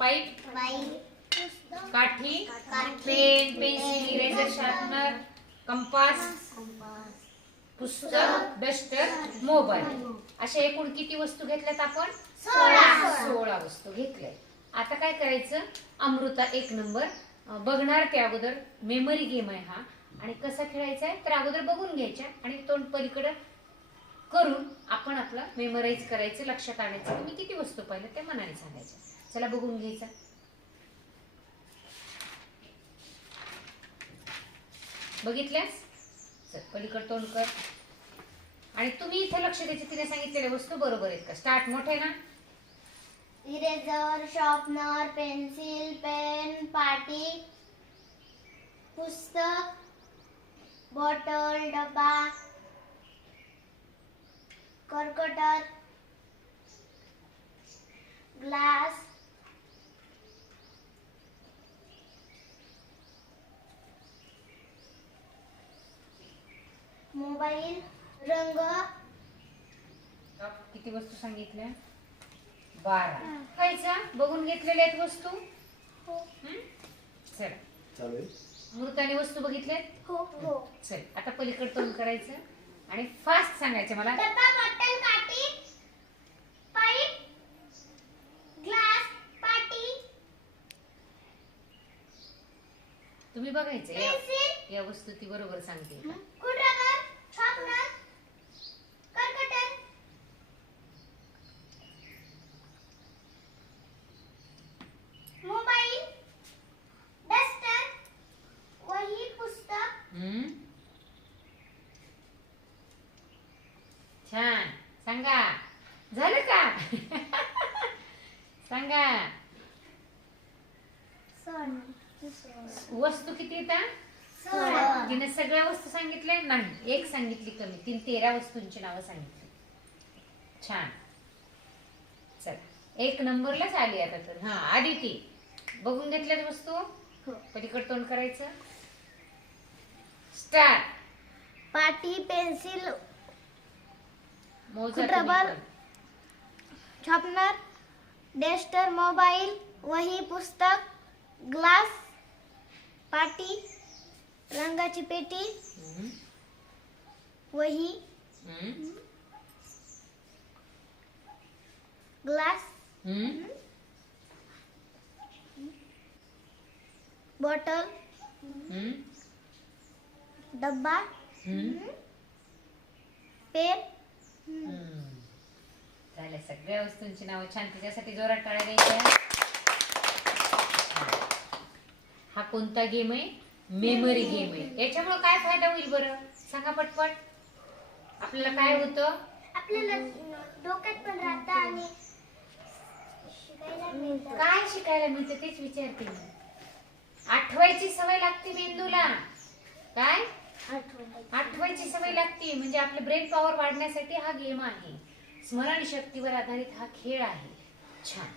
Pipe, काठी, pen, pencil, eraser, sharpener, compass, पुस्तक, duster, mobile अशा एकूण किती वस्तू घेतल्यात आपण? 16 वस्तू घेतल्या. आता काय करायचं? अमृता 1 नंबर बघणार ते अगोदर. मेमरी गेम आहे हा आणि कसा खेळायचा आहे तर अगोदर बघून घ्यायच्या आणि तोंड पलीकडे करून आपण आपलं मेमराईज करायचं, लक्षात आणायचं. तुम्ही किती वस्तू पाहिल्या त्या मनाने सांगायच्या. चला बघून घ्यायचा. बघितल्यास? चल पलीकडे तोंड कर आणि तुम्ही इथे लक्ष द्यायचे. तिने सांगितलेल्या वस्तू बरोबर आहेत का? स्टार्ट. मोठे ना? इरेजर, शार्पनर, पेन्सिल, पेन, पाटी, पुस्तक, बॉटल, डब्बा, कर्कटर, ग्लास, मोबाईल, रंग. किती वस्तू सांगितल्या? 12. खायचा बघून घेतलेल्या आहेत वस्तू. चल चालू आहे. अमृताने वस्तू बघितल्यात. हो. चल आता पलीकडे तोंड करायचं आणि फास्ट सांगायचं मला. डब्बा, बॉटल, काठी, पाईप, ग्लास, पाटी, तुम्ही बघायचं पेन्सिल, या वस्तू ती बरोबर सांगते का? स्क्रूड्रायव्हर, शार्पनर, कर्कटर, मोबाईल, डस्टर, वही, पुस्तक. छान. सांगा. झालं का? सांगा. वस्तू किती येतात? 16. तिने सगळ्या वस्तू सांगितल्या नाही, एक सांगितली कमी. 13 वस्तूंची नावं सांगितली. छान. चल 1 नंबरलाच आली आता तर. हा आदिती बघून घेतल्यात वस्तू. पलीकडे तोंड करायचं. स्टार्ट. पाटी, पेन्सिल, मोजा रबर, तुम्ही पण. शार्पनर, डस्टर, मोबाईल, वही, पुस्तक, ग्लास, पाटी, रंगाची पेटी, वही, ग्लास, बॉटल, डब्बा, पेन. झाल्या सगळ्या वस्तूंची नावं. छान. तिच्यासाठी जोरात टाळ्या द्यायच्या. हा कोणता गेम आहे? मेमरी गेम आहे. याच्यामुळे काय फायदा होईल बरं? सांगा पटपट. आपल्याला काय होतं? आपल्याला डोक्यात पण राहतं आणि शिकायला मिळतं. काय शिकायला मिळतं तेच विचारते मी. आठवायची सवय लागते मेंदूला. काय? आठवायची सवय लागते. म्हणजे आपलं ब्रेन पॉवर वाढण्यासाठी हा गेम आहे. स्मरणशक्तीवर आधारित हा खेळ आहे. छान.